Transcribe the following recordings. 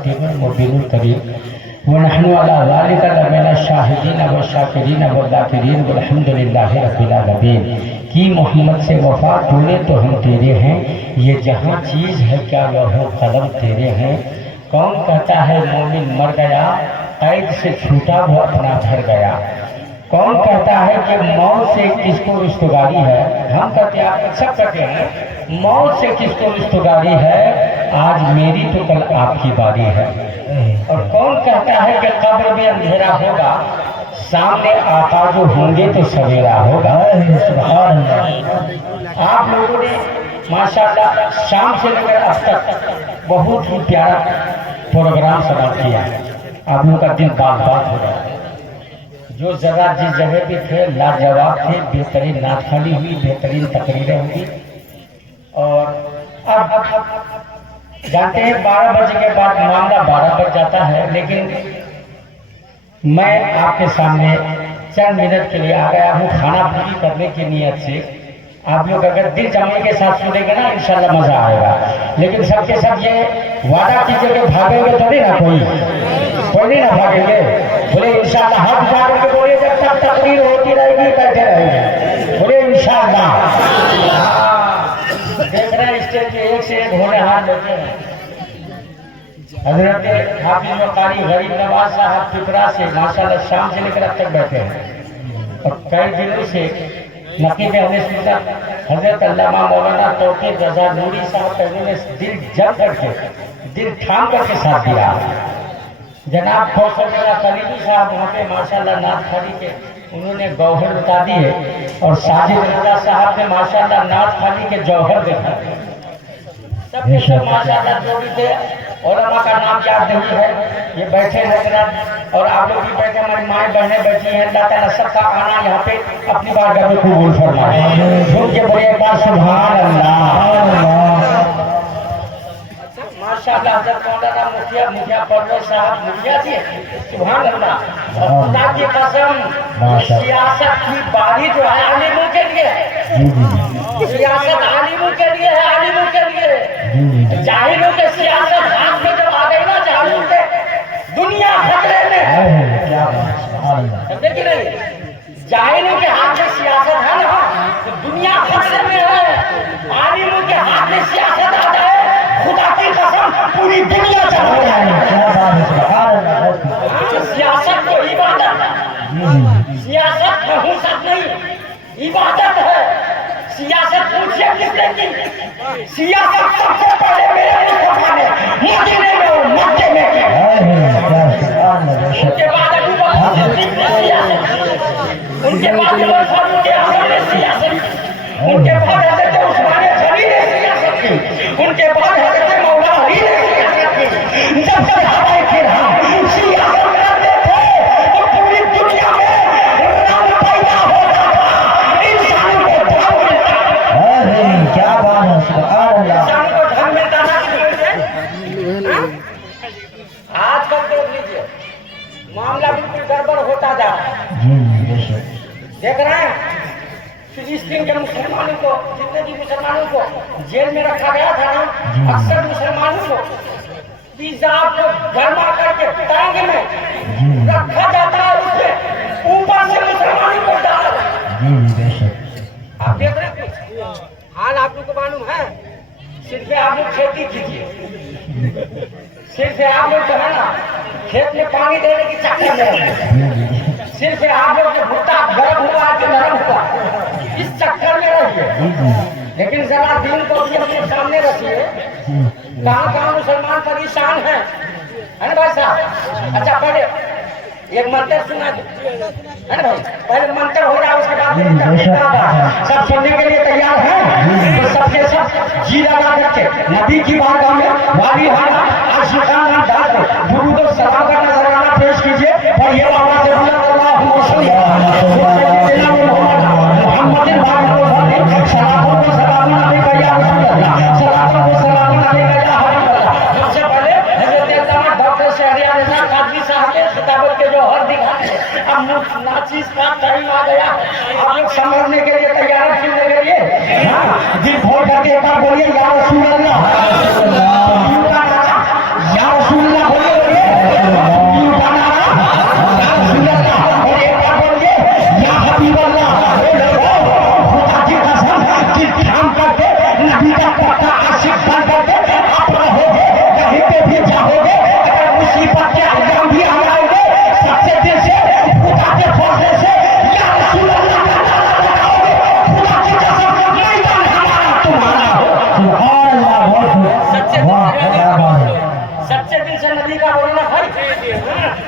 हकीमुल मुबीनुल करीम व नहनु अला ज़ालिका लमिना शाहिदीन व शाकिरीन व ज़ाकिरीन वल्हम्दुलिल्लाहि रब्बिल आलमीन। कि मोहम्मद से वफा तूने तो हम तेरे हैं, ये जहाँ चीज़ है क्या लौह कलम तेरे हैं। कौन कहता है मोमिन मर गया, कैद से छूटा वो अपना घर गया। कौन कहता है कि मौत से किसको रिश्तेदारी है, हम कहते हैं, आप सब कहते हैं मौत से किसको रिश्तेदारी है, आज मेरी तो कल आपकी बारी है। और कौन कहता है कि कब्र में अंधेरा होगा, सामने आका जो होंगे तो सवेरा होगा। सुभान अल्लाह। आप लोगों ने माशाल्लाह शाम से लेकर अब तक बहुत ही प्यारा प्रोग्राम समाप्त किया। आप लोगों का दिन बात हो रहा है। जो जगह जिस जगह पे थे लाजवाब थे, बेहतरीन नाच खाली हुई, बेहतरीन तकरीरें हुई। और अब जानते हैं 12 बजे के बाद मामला 12 बज जाता है, लेकिन मैं आपके सामने चंद मिनट के लिए आ गया हूँ खाना पूरी करने की नीयत से। आप लोग अगर दिल जमाने के साथ सुनेंगे ना इंशाल्लाह मजा आएगा। लेकिन सबके सब ये वादा कीजिए कि भागेंगे तो नहीं ना, कोई नहीं ना भागेंगे। बोले इंशाल्लाह, हाथ उठा करके बोले जब तक तकरीर होती रहेगी बैठे रहेंगे। बोले इंशाल्लाह। देख रहे हैं स्टेज पे एक से एक होने हाथ लेते हैं। हजरत हाफिज कारी गरीब नवाज साहब पिपरा से माशाल्लाह शाम से लेकर अब तक बैठे हैं। और कई दिनों से नकीब हजरत अल्लामा मौलाना तौकीर रजा नूरी साहब पहले ने दिल जम करके, दिल थाम करके साथ दिया। जनाब फौसला करीबी साहब वहाँ पे माशाल्लाह नाथ खाली के उन्होंने गौहर बता दिए, और साजिद रजा साहब ने माशाल्लाह नाथ खाली के जौहर देखा। सबके सब माशाल्लाह जो भी थे उलमा का नाम याद नहीं है, ये बैठे हजरत और आप लोग भी बैठे, हमारी माएँ बहनें बैठी हैं। अल्लाह ताला सबका आना यहाँ पे अपनी बारगाह में कबूल फरमाए। सुन के बोलिए एक बार सुभान अल्लाह। माशाल्लाह हज़रत मौलाना मुखिया परवेज साहब मुखिया जी, सुभान अल्लाह। और खुदा की कसम, सियासत की बारी जो है आलिमों के लिए, सियासत आलिमों के लिए है, आलिमों के लिए। जाहिलों के सियासत हाथ में जब आ गई ना, जाहिलों के दुनिया खतरे में है। देखिए नहीं, जाहिलों के हाथ में सियासत है ना, तो दुनिया खतरे में है। आलिमों के हाथ में सियासत आ जाए, खुदा की कसम पूरी दुनिया चल जाएगी। सियासत तो इबादत है, सियासत नहुसत नहीं, इबादत है। सियासत पूछिए किसने की? सियासत सबसे पहले मेरे मुस्तफा ने मदीने में और मक्के में की। उनके बाद अबू बकर सिद्दीक ने सियासत, उनके बाद उमर फारूक आज़म ने सियासत, उनके बाद हज़रत उस्मान गनी ने सियासत की, उनके बाद हज़रत मौला अली ने सियासत की। जब तक हवाए किराम सियासत करते थे तो पूरी दुनिया में रंग पैदा होता था, इंसानों को धर्म मिलता था। क्या बात है, सुभान अल्लाह। इंसानों को धर्म मिलता था। आजकल देख लीजिए मामला बिल्कुल गड़बड़ होता जा रहा है। देख रहे हैं फिलिस्तीन के मुसलमानों को, जितने भी मुसलमानों को जेल में रखा गया था ना, अक्सर मुसलमानों को तेजाब को गर्मा करके टांग में रखा जाता है, उसके ऊपर से मुसलमानों को डाला जाता। आप देख रहे हैं कुछ हाल आप लोग को मालूम है। सिर्फ आप लोग खेती कीजिए, सिर्फ आप लोग जो है ना खेत में पानी देने की चक्कर में, सिर्फ आप लोग जो भुट्टा गर्म हुआ कि नरम हुआ इस चक्कर में रहिए। लेकिन जरा दिन को भी अपने सामने रखिए, कहाँ कहाँ मुसलमान परेशान है ना भाई साहब। अच्छा पहले एक मंत्र सुना दो, है ना भाई, पहले मंत्र हो जाए उसके बाद सब सुनने के लिए तैयार है। तो सबके सब जी लगा करके नबी की बारगाह में वाली हाना आशिकाना डाल के दुरूद और सलाम का नजराना पेश कीजिए। और ये आवाज किताबत के जो हर दिखाते हैं। अब नाचीज का टाइम आ गया, आप लोग समझने के लिए तैयार है, सुनने के लिए दिल खोल करके एक बार बोलिए या रसूल अल्लाह, या रसूल अल्लाह। सच्चे दिल से नबी का बोलना भाई,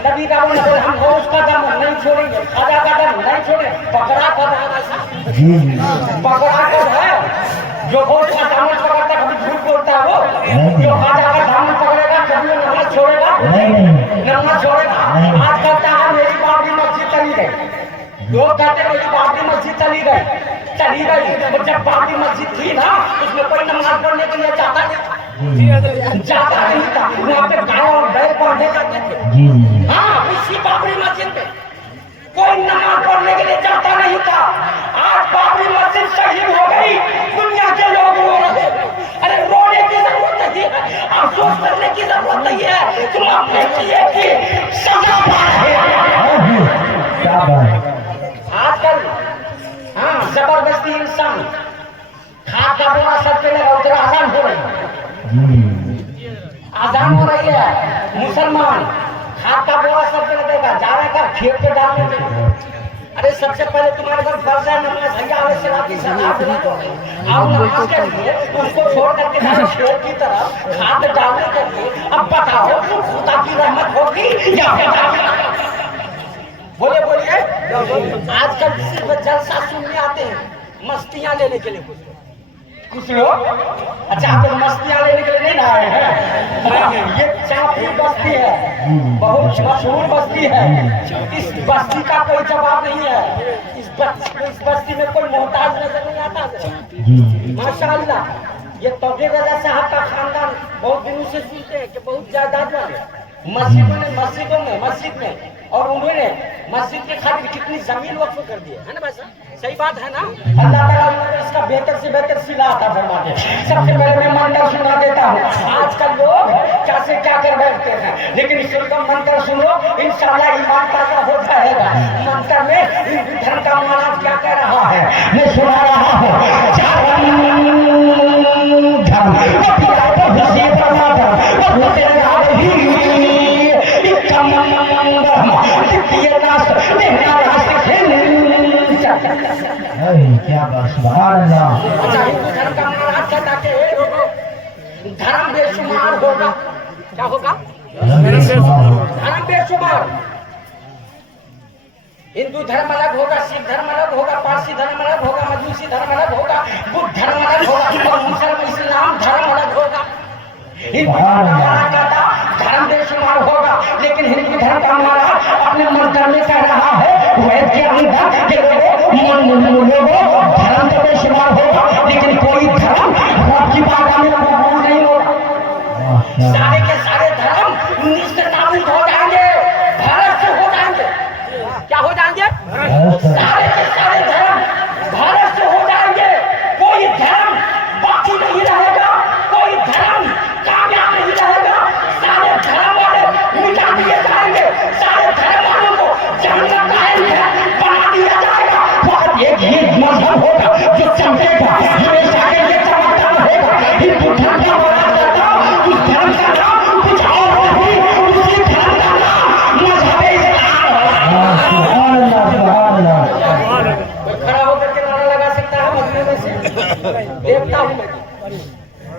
नबी का बोलना बोले हम गौस का दम नहीं छोड़ेंगे, खाजा का दम नहीं छोड़ेंगे, बकरा का दम बकरा का है जो गौस का दामन पकड़ता कभी झूठ बोलता है वो, जो खाजा का दामन पकड़ेगा कभी नमाज छोड़ेगा नमाज छोड़ेगा। आज कहता है मेरी बाबरी मस्जिद चली गई, लोग कहते मेरी बाबरी मस्जिद चली गई, और जब बाबरी मस्जिद थी ना उसमें कोई नमाज पढ़ने के लिए जाता नहीं था, वहाँ पे गाय और बैल पढ़ने जाते थे। हाँ उसी बाबरी मस्जिद में कोई नमाज पढ़ने के लिए जाता नहीं था। आज बाबरी मस्जिद शहीद हो गई, दुनिया के लोग रो रहे हैं। अरे रोने की जरूरत नहीं है, अफसोस करने की जरूरत नहीं है, तुम अपने किए की सजा पा रहे हो। आजकल हाँ जबरदस्ती इंसान खाद का बोरा सर पे लगा उधर आजान हो रही है, आजान हो रही है। मुसलमान खाद का बोरा सर पे लगेगा, जा रहा है खेत पे डालने के लिए। अरे सबसे पहले तुम्हारे घर फर्ज है नमाज, भैया की सलाह दो आओ नमाज के लिए, उसको छोड़ करके खेत की तरफ खाद डालने के लिए। अब बताओ खुदा की रहमत होगी या बोलिए बोलिए। आजकल सिर्फ जलसा सुनने आते हैं, मस्तियां लेने के लिए कुछ लोग। अच्छा आप मस्तियां लेने के लिए नहीं ना आए हैं? ये चापी बस्ती है, बहुत मशहूर बस्ती है। इस बस्ती का कोई जवाब नहीं है, इस बस्ती में कोई मोहताज नजर नहीं आता। माशाअल्लाह ये तौबे रजा साहब का खानदान बहुत दिनों से सुनते हैं कि बहुत जायदाद वाले मस्जिद में और उन्होंने मस्जिद के खातिर कितनी जमीन वक्फ कर दी है ना भाई साहब, सही बात है ना। अल्लाह ताला उन्होंने इसका बेहतर से बेहतर सिला अता फरमा दे। सबसे पहले मैं मंत्र सुना देता हूँ। आजकल लोग कैसे क्या कर बैठते हैं, लेकिन शुद्ध मंत्र सुनो, इंशाल्लाह ईमान ताजा हो जाएगा। मंत्र में हिंदू धर्म का महाराज क्या कह रहा है मैं सुना रहा हूँ। क्या सुभान अल्लाह। अच्छा हिंदू धर्म का महाराज कहता कि धर्म बेशुमार होगा, क्या होगा धर्म बेशुमार। हिंदू धर्म अलग होगा, सिख धर्म अलग होगा, पारसी धर्म अलग होगा, मजूसी धर्म अलग होगा, बुद्ध धर्म अलग होगा और मुसलमान इस्लाम धर्म अलग होगा। हिंदू धर्म बेशुमार होगा, लेकिन हिंदू धर्म का महाराज अपने मंत्र में कह रहा है वैद के अंदर के लोगों धर्म तो बेशुमार होगा, लेकिन कोई धर्म आपकी बात में कबूल नहीं होगा। सारे के सारे धर्म निस्ताबित हो जाएंगे, भारत से हो जाएंगे। क्या हो जाएंगे? सारे के सारे धर्म भारत से हो जाएंगे। कोई धर्म बाकी नहीं रहेगा, कोई धर्म कामयाब नहीं रहेगा। सारे धर्म वाले मिटा दिए जाएंगे, सारे धर्म वालों को जहन्नम का बना दिया जाएगा। एक ही मजहब होगा जो चमकेगा, हमेशा के लिए चमकता रहेगा। हिंदू धर्म का उस धर्म का नाम कुछ और नहीं, उसके धर्म का नाम मजहब इस्लाम है। कोई खड़ा होकर के नारा लगा सकता है मजमे में से? देखता हूँ मैं।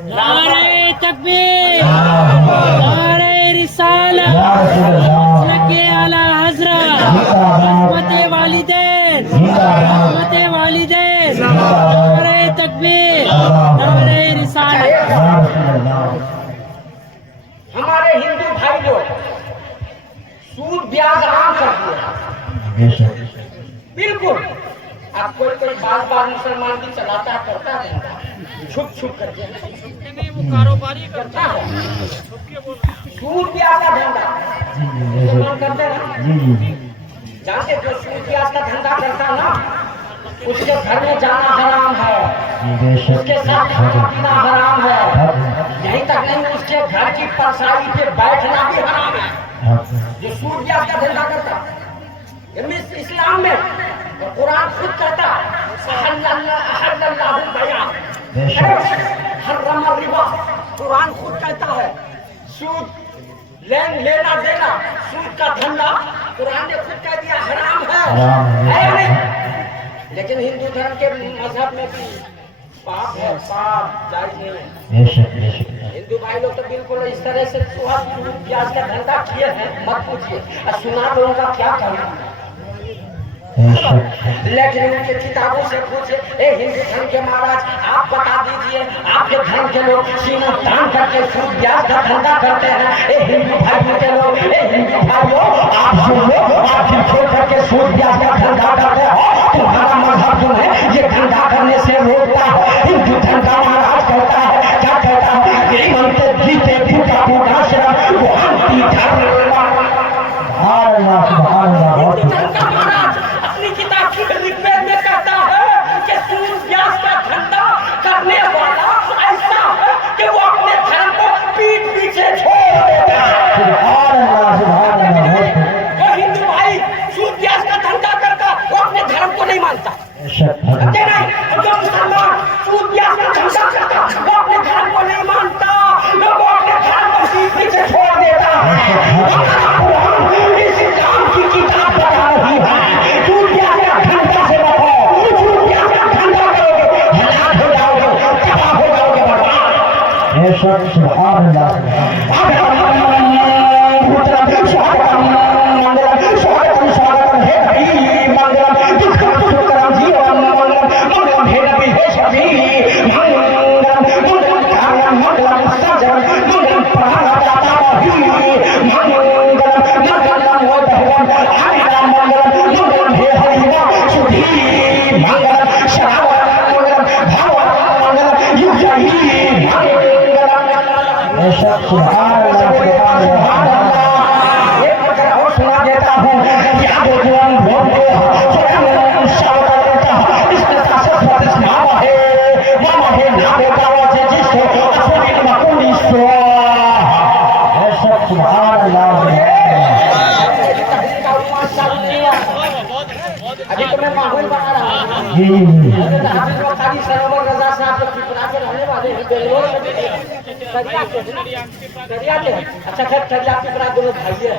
नारे तकबीर, नारे रिसालत, सल्लल्लाहु आला हज़रत, रहमते वालिदैन, रहमते वालिदैन, नारे तकबीर, नारे रिसालत। हमारे हिंदू भाई लोग सूद ब्याज आम कर दिए बिल्कुल। अब कोई बार मुसलमान भी चलाता है, करता है, छुप करके वो कारोबारी करता है। सूद ब्याज का धंधा मुसलमान करते हैं, जानते जो सूद ब्याज का धंधा करता ना उसके घर में जाना हराम है, उसके साथ खाना पीना हराम है। यही तक नहीं उसके घर की परसाई पे बैठना भी हराम है। जो सूद ब्याज का धंधा करता इस्लाम में कुरान खुद कहता कुरान खुद कहता है सूद लेना देना, सूद का धंधा कुरान ने खुद कह दिया हराम है या नहीं? लेकिन हिंदू धर्म के मजहब में भी पाप है, पाप जायज नहीं है। हिंदू भाई लोग तो बिल्कुल इस तरह से प्याज का धंधा किए हैं, मत पूछिए। और सुना तो उनका क्या करना, लेकिन उनके किताबों से पूछे, ए हिंदू धर्म के महाराज आप बता दीजिए, आपके धर्म के लोग सीना दान करके सूद ब्याज का धंधा करते हैं। ए हिंदू भाइयों के लोग, ए हिंदू भाइयों आप जो लोग आप खोल करके सूद ब्याज का धंधा करते हो, तुम्हारा मजहब जो है ये धंधा करने से रोकता है। हिंदू धर्म का महाराज कहता है, क्या कहता है, मनते जीते फूटा फूटा शराब वो अंति धर्म। अपनी किताब की ऋग्वेद में कहता है कि सूद ब्याज का धंधा करने वाला ऐसा है कि वो अपने धर्म को पीठ पीछे छोड़ देता है। वो हिंदू भाई सूद ब्याज का धंधा करता, वो अपने धर्म को नहीं मानता। जो मुसलमान सूद ब्याज का धंधा करता, वो अपने धर्म को नहीं मानता, वो अपने धर्म को पीठ पीछे छोड़ देता है। इसी नाम की किताब बता रही है, सूद ब्याज का धंधा से बचो, सूद ब्याज का धंधा करोगे हलाक हो जाओगे, तबाह हो जाओगे, बर्बाद। सुना देता हूँ, अभी तो मैं माहौल बना रहा हूँ। खाली सरोवर रजा से आप लोग त्रिपुरा के रहने वाले हैं, बेंगलोर करिया के हैं। अच्छा खैर करिया त्रिपुरा दोनों भाई हैं,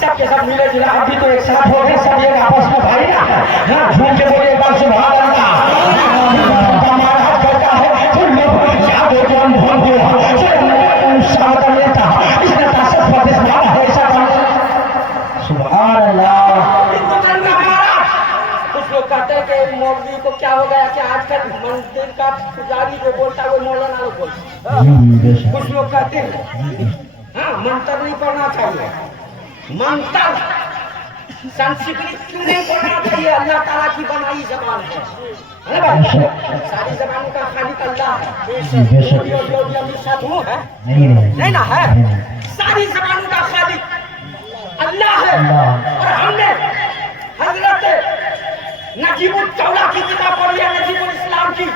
सबके सब मिले जुले अभी तो एक साथ हो गए, सब एक आपस में भाई ना। हाँ झूम के बोले एक बार सुभान अल्लाह। कुछ लोग कहते हैं कि मौलवी को क्या हो गया कि आजकल मंदिर का पुजारी जो बोलता है वो मौलाना लोग बोलता है। कुछ लोग कहते हैं हाँ मंत्र नहीं पढ़ना चाहिए, मंत्र संस्कृत क्यों नहीं पढ़ना चाहिए, अल्लाह ताला की बनाई जबान है भाई, सारी जबानों का खालिक अल्लाह है, साधु है नहीं ना है, सारी जबानों का खालिक अल्लाह है। और हमने हजरत नजीबुल दौला की किताब पढ़ी है, नजीबुल इस्लाम की,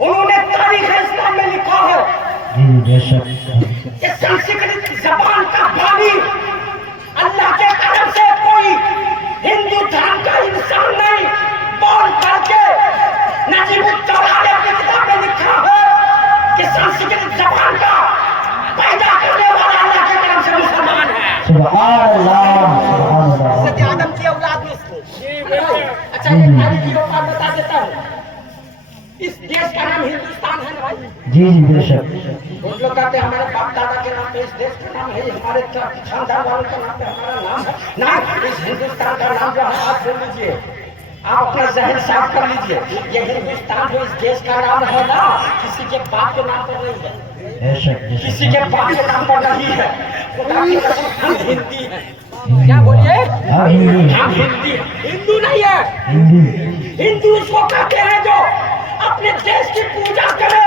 उन्होंने तारीख इस्लाम में लिखा है कि संस्कृत जबान का बानी अल्लाह के तरफ से कोई हिंदू धर्म का इंसान नहीं बोल करके नजीबुल दौला ने अपनी किताब में लिखा है कि संस्कृत जबान का पैदा करने वाला अल्लाह की तरफ से मुसलमान है। आदम की औलाद में अच्छा एक तारीखी बात बता देता हूँ, इस देश का नाम हिंदुस्तान है ना भाई। जी बेशक। बहुत लोग कहते हैं हमारे बाप दादा के नाम पे इस देश का नाम है, हमारे खानदान वालों के नाम पे हमारा नाम है ना। इस हिंदुस्तान का नाम जो है आप सुन लीजिए, आप अपना जहन साफ कर लीजिए, ये हिंदुस्तान जो इस देश का नाम है ना, किसी के बाप के नाम पर नहीं है, किसी के बाप के नाम पर नहीं है। हम हिंदी है, क्या बोलिए हम हिंदी, हिंदू नहीं है। हिंदू उसको कहते हैं जो अपने देश की पूजा करे,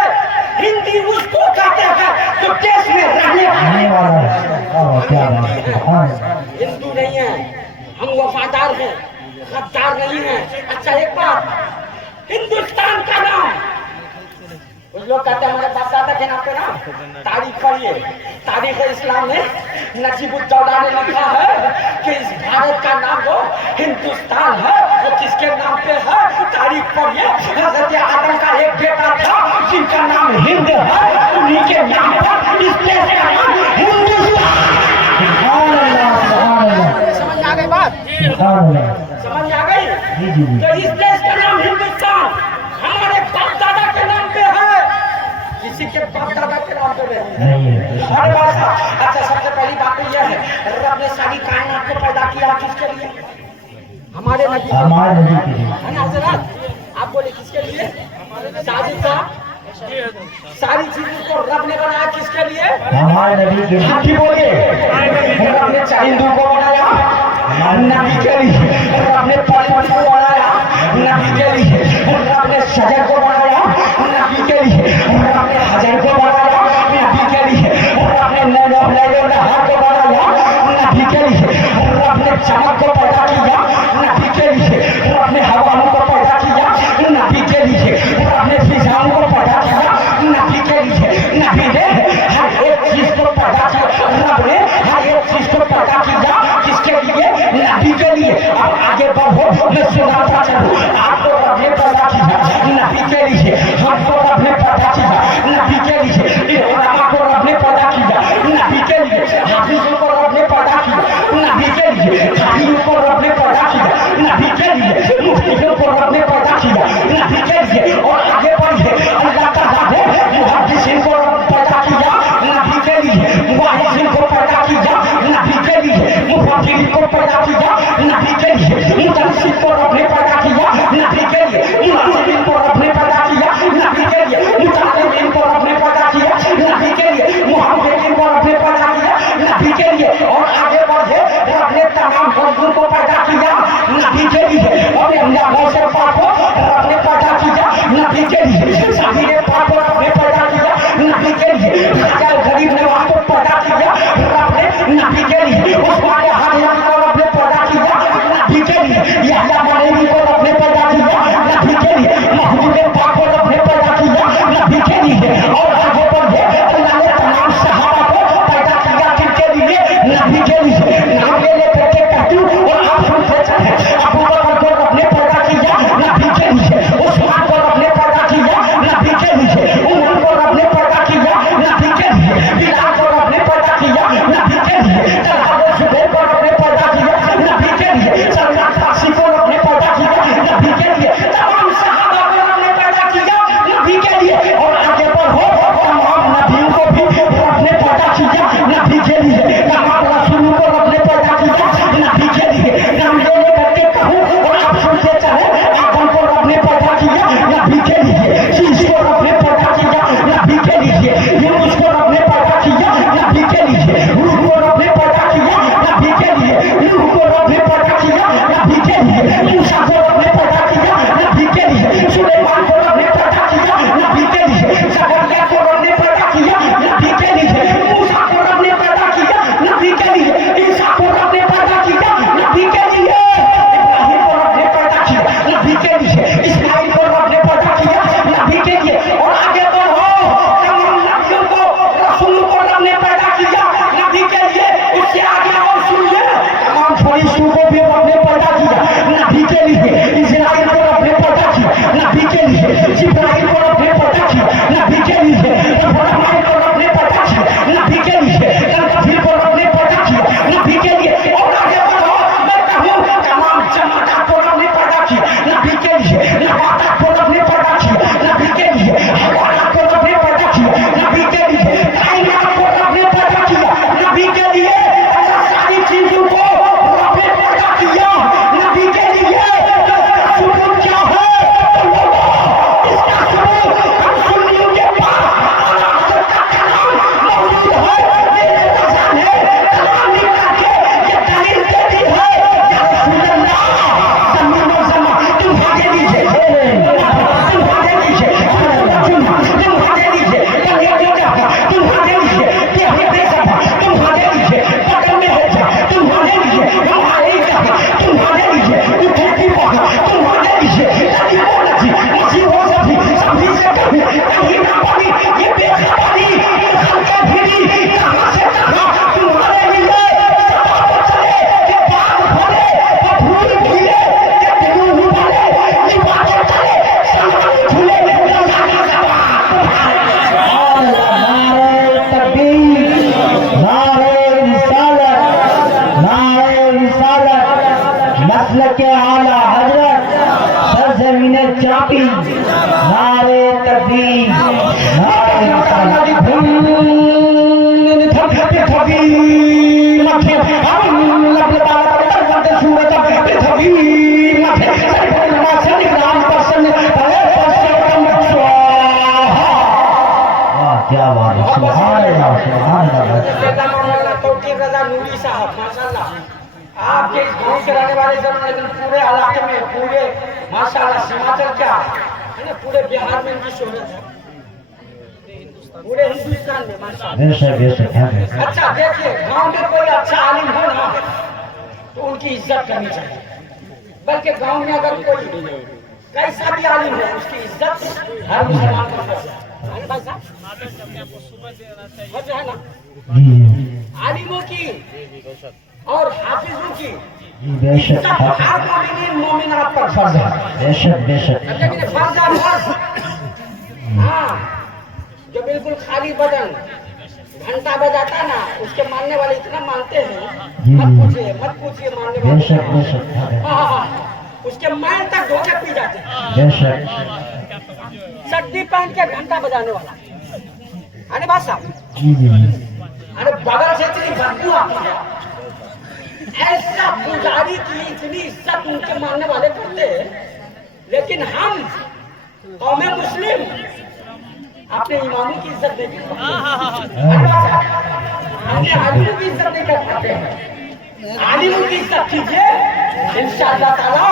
हिंदी उसको कहते हैं जो देश में रहने वाला है। हिंदू नहीं है, हम वफादार हैं, गद्दार नहीं है। अच्छा एक बात, हिंदुस्तान का नाम कुछ लोग कहते हैं हमारे बाप दादा के नाम पे ना, तारीख पढ़िए, तारीख इस्लाम में नजीबुल दौला ने लिखा है कि इस भारत का नाम जो हिंदुस्तान है वो किसके नाम पे है, तारीख पढ़िए। हजरत आदम का एक बेटा था जिनका नाम हिंद है, उन्हीं के नाम पर इस देश का नाम हिंदुस्तान। समझ आ गई बात, समझ आ गई। तो इस देश का नाम हिंदुस्तान किसी के बाप दादा के नाम पे नहीं। नहीं है। अरे बाबा, अच्छा सबसे पहली बात तो यह है, रब ने सारी कायनात को पैदा किया किसके लिए? हमारे नबी। हमारे नबी के लिए। है ना हजरत? आप बोले किसके लिए? शादी का सारी चीजों को रब ने बनाया किसके लिए? हमारे नबी के लिए। आप ही बोलिए, रब ने हिंदू को बनाया नबी के लिए, रब ने पॉलिटिक्स को बनाया नबी के लिए, रब ने शजर को बनाया नबी के लिए, रब ने हजर को बनाया नबी के लिए, रब ने नहर को बनाया नबी के लिए, रब ने चमक को पैदा किया नबी के लिए, रब ने हवाओं को पैदा किया नबी के लिए, रब ने फिजाओं को पैदा किया नबी के लिए। नबी ने हर एक चीज को पैदा किया, रब ने हर एक चीज को पैदा किया किसके लिए? नबी के लिए। अब आगे बढ़ो, मैं सुनाता चलूं। आपको रब ने पैदा किया नबी के लिए, हमको रब ने पैदा किया नबी के लिए, उलमा को रब ने पैदा किया नबी के लिए, हाफिजों को रब ने पैदा किया नबी के लिए, कारियों को रब ने पैदा किया नबी के लिए, मुफ्तियों को रब ने पैदा किया नबी के लिए। और आगे बढ़िए, अल्लाह ताला ने मुहद्दिसीन को रब पैदा किया नबी के लिए, मुआलिजीन को पैदा किया नबी के लिए, मुफस्सिरीन को पैदा किया नबी के लिए, मुदर्रिसीन को रब ने पैदा किया नबी के लिए, मुअल्लिमीन को रब ने पैदा किया नबी के लिए, मुताल्लिमीन को रब ने पैदा किया नबी के लिए, मुहम्मदीन को रब ने पैदा किया नबी के लिए। और आगे बढ़े, रब ने तमाम मजदूर को पैदा किया नबी के लिए, और अल्लाह गौसे पाक को रब ने पैदा किया नबी के लिए, साहिर पाक को रब ने पैदा किया नबी के लिए, राजा गरीब नवाज को पैदा किया रब ने नबी के लिए, उस्मान हादियानी को रब ने पैदा किया नबी के लिए, यहया मलेकी को रब ने पैदा किया नबी के लिए, महमूद पाक को रब ने पैदा किया नबी के लिए। और आगे बढ़े, अल्लाह ने तमाम सहाबा को पैदा किया किसके लिए? नबी के लिए। नाम ले करके कहती हूँ और आप सुनते चले। अबू बकर को रब ने पैदा किया नबी के लिए, उस्मान को रब ने पैदा किया नबी के लिए, उमर को रब ने पैदा किया नबी के लिए, बिलाल को रब ने पैदा किया नबी के लिए, तलहा और जुबैर को रब ने पैदा किया नबी के लिए, सलमान फारसी को रब ने पैदा किया नबी के लिए, तमाम सहाबा को रब ने पैदा किया नबी के लिए। और आगे बढ़ो, तमाम नबियों को भी रब ने पैदा किया नबी के लिए, तमाम रसूलों को रब ने पैदा किया नबी के लिए। नाम लेने करके कहूँ और आप सुनते चले, आदम को रब ने पैदा किया नबी के लिए, शीश को रब ने पैदा किया नबी के लिए, यूनुस को रब ने पैदा किया नबी के लिए, रूह को रब ने पैदा किया नबी के लिए, नूह को रब ने पैदा किया नबी के लिए, मूसा को रब ने पैदा किया नबी के लिए, सुलेमान को रब ने पैदा किया नबी के लिए, जकरिया को रब ने पैदा किया नबी के लिए, मूसा को रब ने पैदा किया नबी के लिए, ईसा को रब ने पैदा किया नबी के लिए, इब्राहिम को रब ने पैदा किया नबी के लिए, इस्माइल को रब ने पैदा किया नबी के लिए। और आगे बढ़ो, तमाम नबियों को रसूलों को रब ने पैदा किया नबी के लिए। उससे आगे और सुनिए, तमाम फरिश्तों को भी रब ने पैदा किया नबी के लिए, इस्राइल को रब ने पैदा किया नबी के लिए, जिब्राइल को रब ने पैदा किया नबी के लिए, रफ़ाइल को रब ने पैदा किया नबी के लिए, तनकफीर को रब ने पैदा किया नबी के लिए। और आगे बढ़ो, मैं कहूँ तमाम जमात को रब ने पैदा किया नबी के लिए, नबात को रब ने पैदा किया नबी के लिए, हवालात को रब ने पैदा किया नबी के लिए, कायनात को रब ने पैदा किया नबी के लिए, सारी चीजों को रब ने पैदा किया नबी के लिए। इसका सबूत क्या है? इसका सबूत हम सुन्नियों के पास अल्लाह का कलाम मौजूद है, मेरे रज़ा ने कलाम निकाल के ये दलील दे दी है, या रसूल अल्लाह, ज़मीन और ज़मान तुम आगे लीजिए, तुम आगे लीजिए, तुम आगे लीजिए, कलियों का तुम आगे लीजिए, तेरे बेसबा तुम आगे लीजिए, बगल में बैठा तुम आगे लीजिए, हमारे जगह तुम आगे लीजिए, तू खेती पका तुम आगे लीजिए, ताकि वो नजी मसी हो सभी से कभी कहीं ना पानी ये बेखबरी हल्के भिड़ी कहाँ से कहाँ तुम्हारे लिए सवाल चले के बाल भरे भूल भूले के दिल भरे ये बातें चले सवाल भूले लगाना सवाल नारे तकबीर, नारे रिसालत, मसलक आला हजरत, सरज़मीन चापी, नारे तकबीर, नारे क्या बात है, सुभान अल्लाह, सुभान अल्लाह। मौलाना तौकीर रजा नूरी साहब माशाल्लाह, आपके इस गांव से रहने वाले सब, लेकिन पूरे इलाके में, पूरे माशाल्लाह हिमाचल क्या है ना, पूरे बिहार में इनकी शोहरत है, पूरे हिंदुस्तान में माशाल्लाह। बेशक बेशक है। अच्छा देखिए, गांव में कोई अच्छा आलिम हो ना तो उनकी इज्जत करनी चाहिए, बल्कि गांव में अगर कोई कैसा भी आलिम हो उसकी इज्जत हर मुसलमान का फर्ज है। भाई साहब फर्ज है ना आलिमों की और हाफिजों की जी बेशक इज्जत हर मोमिनात पर फर्ज है। बेशक बेशक। लेकिन फर्ज है फर्ज। हाँ, जो बिल्कुल खाली बदन घंटा बजाता ना, उसके मानने वाले इतना मानते हैं, मत पूछिए मानने वाले। बेशक बेशक है। हाँ हाँ, उसके मैल तक धोखे पी जाते हैं। बेशक सर्दी पहन के घंटा बजाने वाला, अरे बात साहब, जी जी अरे बगल से इतनी बदबू आती है, ऐसा पुजारी की इतनी इज्जत उनके मानने वाले करते हैं, लेकिन हम कौम मुस्लिम अपने इमामों की इज्जत नहीं कर पाते, अपने आलिमों की इज्जत नहीं कर पाते हैं। आलिमों की इज्जत कीजिए, इंशाअल्लाह ताला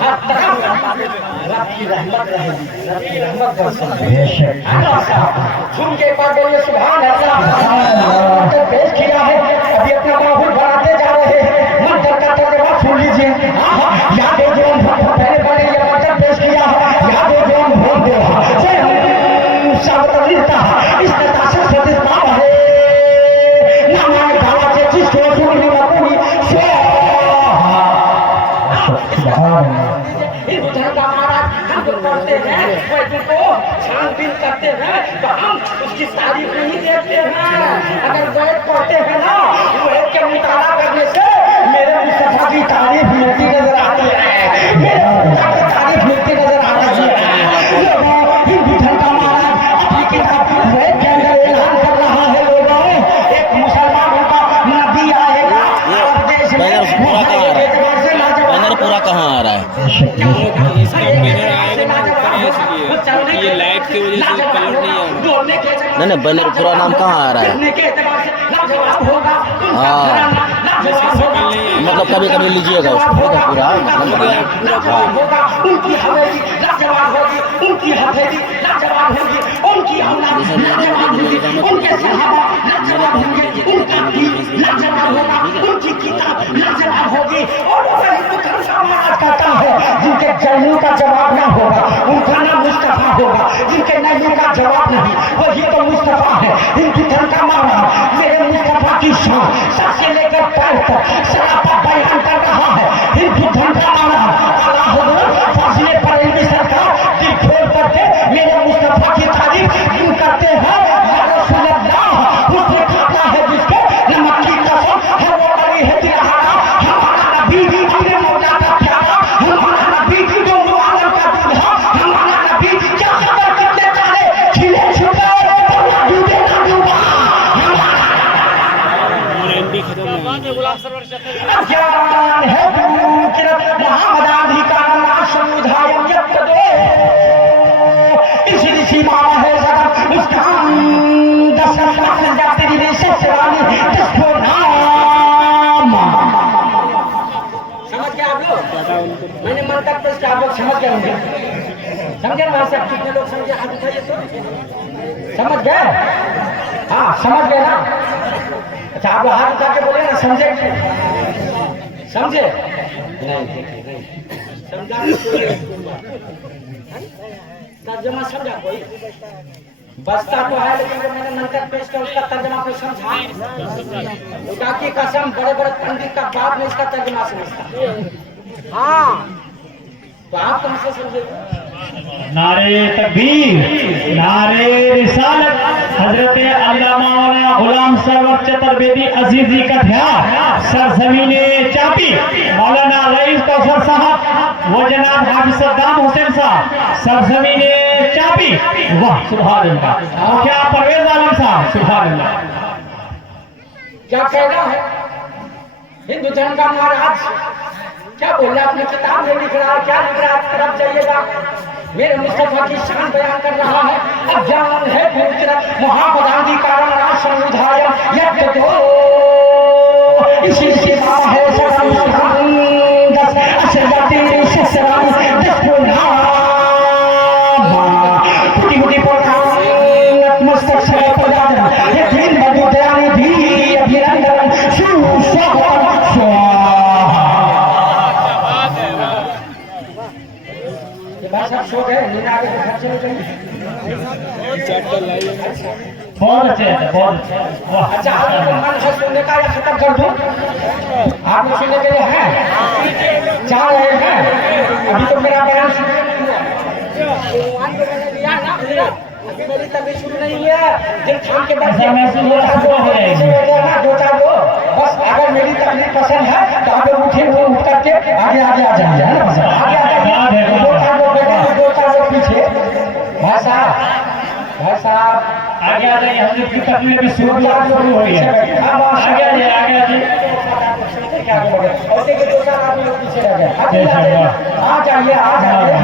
हर तरफ रब की रहमत रहेगी, रब की रहमत बरसेगी। बेशक। झूम के बाद बोलिए सुभान अल्लाह। तो पेश किया है, अभी अपना माहौल बनाते जा रहे हैं, मंदिर का तर्जुमा सुन लीजिए। यादें जो पहले बने ये मंदिर पेश किया है, यादें जो भूल दे इस नताशा से जिस बात है नाना गावा से जिस को सुनने वाली हिंदू धर्म का महाराज हम जो पढ़ते हैं, वैद्य को छानबीन करते हैं, तो हम उसकी तारीफ नहीं देखते हैं। अगर वैद पढ़ते हैं ना, वैद के मुताला करने से मेरे मुस्तफा की तारीफ मिलती नजर आती है, मेरे मुस्तफा की तारीफ मिलती नजर आती है। लोगों, हिंदू धर्म का महाराज अपनी किताब वैद के अंदर ऐलान कर रहा है, लोगों, एक मुसलमानों का नबी आएगा और देश में पूरा कहाँ आ रहा है? ये लाइट की वजह से कलर नहीं आ रहा। नहीं बैनर पूरा नाम कहाँ आ रहा है? हाँ, मतलब कभी कभी लीजिएगा उसको, ठीक है पूरा उनकी हवेली लाजवाब होगी, उनकी हवेली लाजवाब होगी, उनकी औलाद लाजवाब होगी, उनके सहाबा लाजवाब होंगे, उनका दीन लाजवाब होगा, उनकी किताब लाजवाब होगी। और वही हिंदू धर्म का महाराज कहता है, जिनके जन्म का जवाब ना होगा उनका नाम मुस्तफा होगा, जिनके नहीं का जवाब नहीं वही तो मुस्तफा है। हिंदू धर्म का महाराज मेरे मुस्तफा की शान सर से लेकर पैर तक सरापा बयान कर रहा है। हिंदू धर्म का महाराज आला हज़रत फाज़िले बरेलवी सरकार दिल खोल करके मेरे मुस्तफा की तारीफ यूं करते हैं, या रसूल अल्लाह उसने खाता है जिसके नमक की कसम है, वो बड़ी है दिलहारा। हमारा नबी अपने मौला का प्यारा, हमारा नबी जो मुआलम का दूल्हा, हमारा नबी क्या खबर कितने चाहे खिले छुपे डूबे ना डूबा। अज्ञान है दूर महामदाधिकार समुदायम यत्तदो इसी सीमा है जगत मुस्कान दशरथ लाख जाते विदेश सेवानी जिसको नाम समझ गए आप लोग। मैंने मन तक पेश किया, आप लोग समझ गए होंगे, समझे ना भाई साहब? कितने लोग समझे हाथ उठाइए तो। समझ गए? हाँ समझ गए ना? अच्छा आप लोग हाथ उठा के बोले ना समझे कि समझे नहीं? देखिए नहीं समझा, तर्जमा समझा कोई? बचता तो है, लेकिन जो मैंने मंत्र पेश किया उसका तर्जमा कोई समझा? खुदा की कसम बड़े बड़े पंडित का बाप ने इसका तर्जमा समझता। हाँ तो आप कौन से समझेंगे? नारे तकबीर, नारे रिसालत, हजरत अल्लामा मौलाना गुलाम सरवर चतुर्वेदी अजीजी का ध्यान, सरजमीने चापी मौलाना रईस कौसर साहब, वो जनाब हाफिज सद्दाम हुसैन साहब, सरजमीने चाबी। वाह सुभान अल्लाह। क्या परवेज आलम साहब, सुभान अल्लाह। क्या कहना है हिंदू धर्म का महाराज, क्या बोल रहा है अपनी किताब में लिख रहा है, क्या लिख रहा है तरफ जाइएगा। मेरे मुस्तफा की शान बयान कर रहा है। अब ज्ञान है पवित्र महापदांति कारण राशन उधार यज्ञ तो इसी सेवा है सकल दस अशरती शस्त्रान दस कुटी कुटी प्रकार नतमस्तक से प्रदान ये दिन बदु दयानि धी अभिनंदन सुस्वागतम स्वाहा। सब सो गए, नींद आ गई, घर चले गए। बहुत अच्छे हैं, बहुत अच्छे। वाह अच्छा, आपको मन है सुनने का या खत्म कर दूं? आप लोग सुनने के लिए हैं, चाह रहे हैं? अभी तो मेरा बयान शुरू नहीं हुआ। अभी मेरी तबीयत शुरू नहीं है। जिन खान के बाद ऐसा महसूस हो रहा है, वो हो जाएगी। दो चार दो बस। अगर मेरी तकलीफ पसंद है तो आप लोग उठे हुए उठ करके आगे आगे आ जाइए, है ना? बस आगे आ जाइए। दो चार लोग बैठे, दो चार लोग पीछे। भाई साहब आगे आ जाइए, हम लोग की तकलीफ में शुरू हो गई है। आगे आ जाइए, आगे आ जाइए। और देखिए दो चार आदमी लोग पीछे रह गए। आ जाइए, आ जाइए।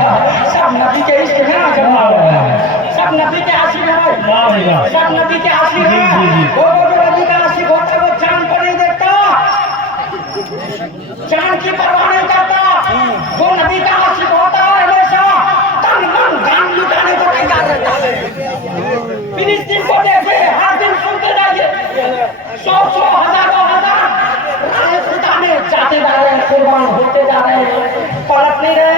सब नबी के इश्क है ना, सब नबी के आशिक है भाई, सब नबी के आशिक है। वो जो नबी का आशिक होता है वो चांद को नहीं देखता, चांद की परवाह नहीं करता। वो नबी का आशिक होता है हमेशा तन मन धन लुटाने को तैयार रहता है। फिलिस्तीन को देखे, हर दिन सुनते रहिए, सौ हजारों हजार राह खुदा में जाते जा रहे हैं, कुर्बान होते जा रहे हैं, पलट नहीं रहे।